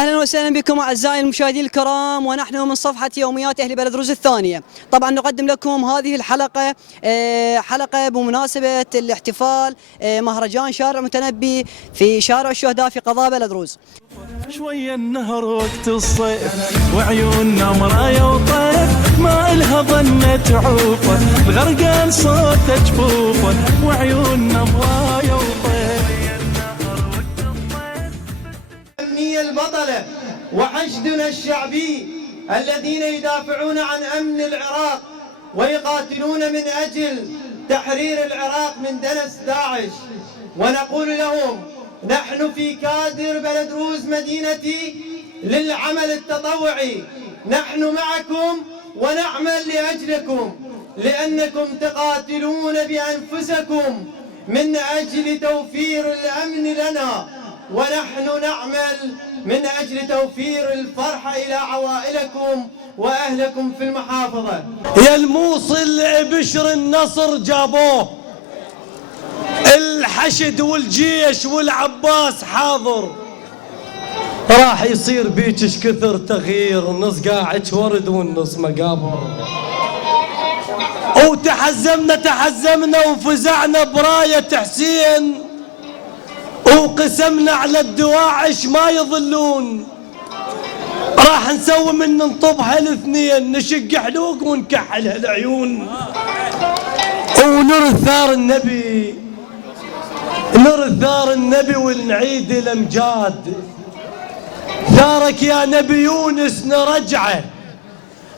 اهلا وسهلا بكم اعزائي المشاهدين الكرام، ونحن من صفحه يوميات اهل بلد روز الثانيه. طبعا نقدم لكم هذه الحلقه حلقه بمناسبه الاحتفال مهرجان شارع متنبي في شارع الشهداء في قضاء بلد روز. شوية النهر وقت الصيف وعيوننا مرايا وطيف، ما إلها ظن تعوفه الغرقان صوته جفوفه وعيوننا مرايا وطيف. الأمنية البطلة وحشدنا الشعبي الذين يدافعون عن أمن العراق ويقاتلون من أجل تحرير العراق من دنس داعش، ونقول لهم نحن في كادر بلد روز مدينتي للعمل التطوعي، نحن معكم ونعمل لأجلكم لأنكم تقاتلون بأنفسكم من أجل توفير الأمن لنا، ونحن نعمل من أجل توفير الفرحة إلى عوائلكم وأهلكم في المحافظة. يا الموصل بشر النصر جابوه، الحشد والجيش والعباس حاضر، راح يصير بيتش كثر تغيير، النص قاعد ورد والنص مقابر، وتحزمنا وفزعنا براية حسين، وقسمنا على الدواعش ما يظلون، راح نسوي من نطبها الاثنين، نشق حلوق ونكحل هالعيون، ونرث ثار النبي ونعيد الامجاد، ثارك يا نبي يونس نرجعه،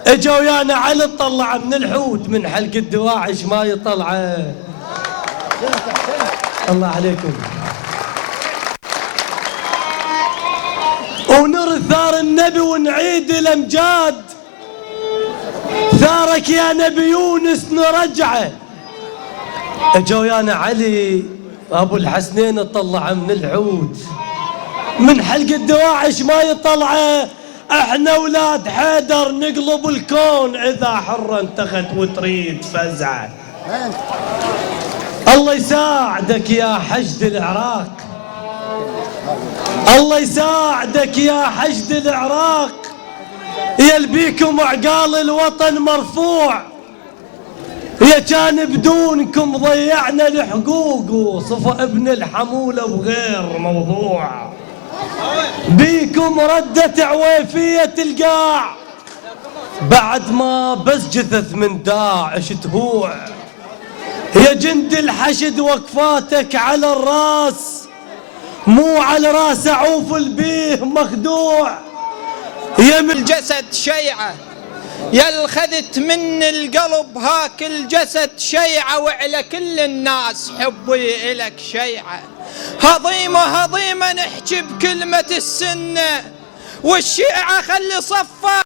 اجا ويانا علي طلع من الحوت، من حلق الدواعش ما يطلعه. الله عليكم. ونرث ثار النبي ونعيد الامجاد، ثارك يا نبي يونس نرجعه، اجا ويانا علي ابو الحسنين طلع من الحوت، من حلق الدواعش ما يطلعه، احنا اولاد حيدر نقلب الكون اذا حره انتخت وتريد فزعه. الله يساعدك يا حشد العراق، الله يساعدك يا حشد العراق، يلبيكم عقال الوطن مرفوع، يا كان بدونكم ضيعنا الحقوق، وصفى ابن الحمولة بغير موضوع، بيكم ردت عويفية القاع، بعد ما بس جثث من داعش تهوع، يا جند الحشد وقفاتك على الراس، مو على راس عوف البيه مخدوع، يا من الجسد شيعة، يا الخذت من القلب هاك الجسد شيعة، وعلى كل الناس حبي إلك شيعة، هضيمة نحكي بكلمة السنة، والشيعة خلي صفة.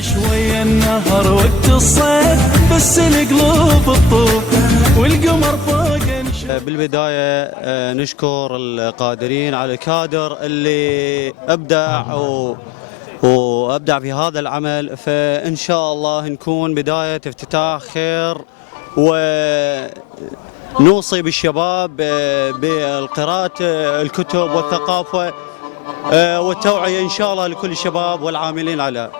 شوية النهر وقت الصيف بس القلوب تطوف والقمر فوق. بالبداية نشكر القادرين على الكادر اللي وأبدع في هذا العمل، فإن شاء الله نكون بداية افتتاح خير، ونوصي بالشباب بالقراءة الكتب والثقافة والتوعية إن شاء الله لكل الشباب والعاملين على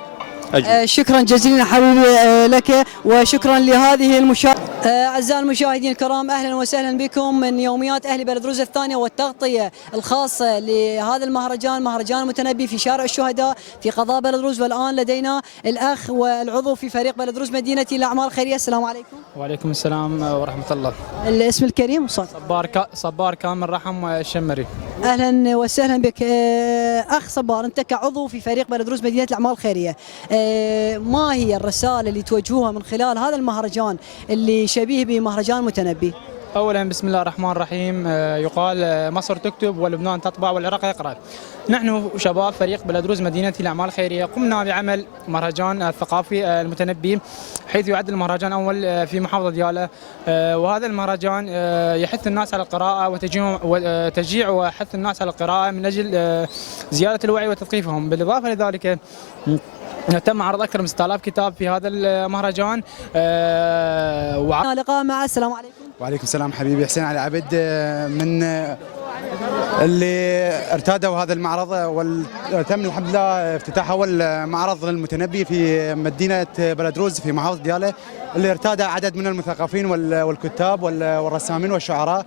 أجل. شكرا جزيلا حبيبي لك، وشكرا لهذه المشاهدة. أعزائي المشاهدين الكرام، أهلا وسهلا بكم من يوميات أهل بلد روز الثانية والتغطية الخاصة لهذا المهرجان، مهرجان متنبي في شارع الشهداء في قضاء بلد روز. والآن لدينا الأخ والعضو في فريق بلد روز مدينتي للأعمال الخيرية. السلام عليكم. وعليكم السلام ورحمة الله. الاسم الكريم صبار كامل رحم الشمري. أهلا وسهلا بك أخ صبار، أنت كعضو في فريق بلد روز مدينة الأعمال الخيرية، ما هي الرسالة اللي توجهوها من خلال هذا المهرجان اللي شبيه بمهرجان متنبي؟ أولا بسم الله الرحمن الرحيم. يقال مصر تكتب ولبنان تطبع والعراق يقرأ. نحن شباب فريق بلد روز مدينة الأعمال الخيرية قمنا بعمل مهرجان الثقافي المتنبي، حيث يعد المهرجان أول في محافظة ديالى، وهذا المهرجان يحث الناس على القراءة وتشجيع وحث الناس على القراءة من أجل زيادة الوعي وتثقيفهم. بالإضافة لذلك تم عرض أكثر من 6000 كتاب في هذا المهرجان. لقاء مع السلام عليكم. وعليكم السلام حبيبي حسين علي عبد من اللي ارتادوا هذا المعرض وتم الحمد لله افتتاح أول معرض المتنبي في مدينة بلدروز في محافظة ديالى، اللي ارتاد عدد من المثقفين والكتاب والرسامين والشعراء.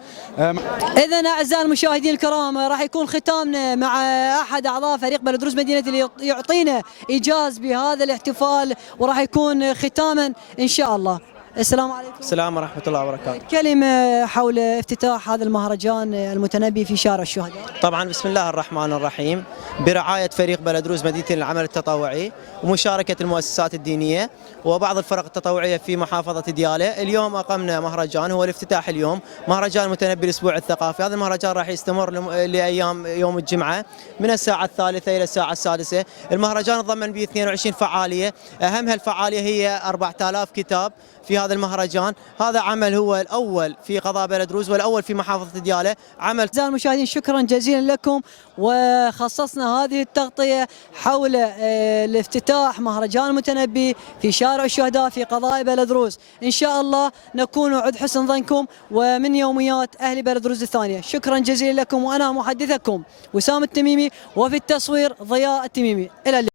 إذا أعزائي المشاهدين الكرام، راح يكون ختامنا مع أحد أعضاء فريق بلدروز مدينة اللي يعطينا إيجاز بهذا الاحتفال، وراح يكون ختاما إن شاء الله. السلام عليكم. السلام ورحمة الله وبركاته. كلمة حول افتتاح هذا المهرجان المتنبي في شارع الشهداء. طبعا بسم الله الرحمن الرحيم، برعاية فريق بلدروز مدينة العمل التطوعي ومشاركة المؤسسات الدينية وبعض الفرق التطوعية في محافظة ديالى. اليوم أقمنا مهرجان، هو الافتتاح اليوم، مهرجان المتنبي الأسبوع الثقافي. هذا المهرجان راح يستمر لأيام يوم الجمعة من الساعة 3 إلى الساعة 6. المهرجان ضمن به 22 فعالية، أهمها الفعالية هي 4000 كتاب في هذا المهرجان. هذا عمل هو الأول في قضاء بلدروز والأول في محافظة ديالى. عمل أعزائي المشاهدين شكرا جزيلا لكم، وخصصنا هذه التغطية حول الافتتاح مهرجان المتنبي في شارع الشهداء في قضاء بلدروز. إن شاء الله نكون عند حسن ظنكم ومن يوميات أهل بلدروز الثانية. شكرا جزيلا لكم، وأنا محدثكم وسام التميمي، وفي التصوير ضياء التميمي. إلى اللقاء.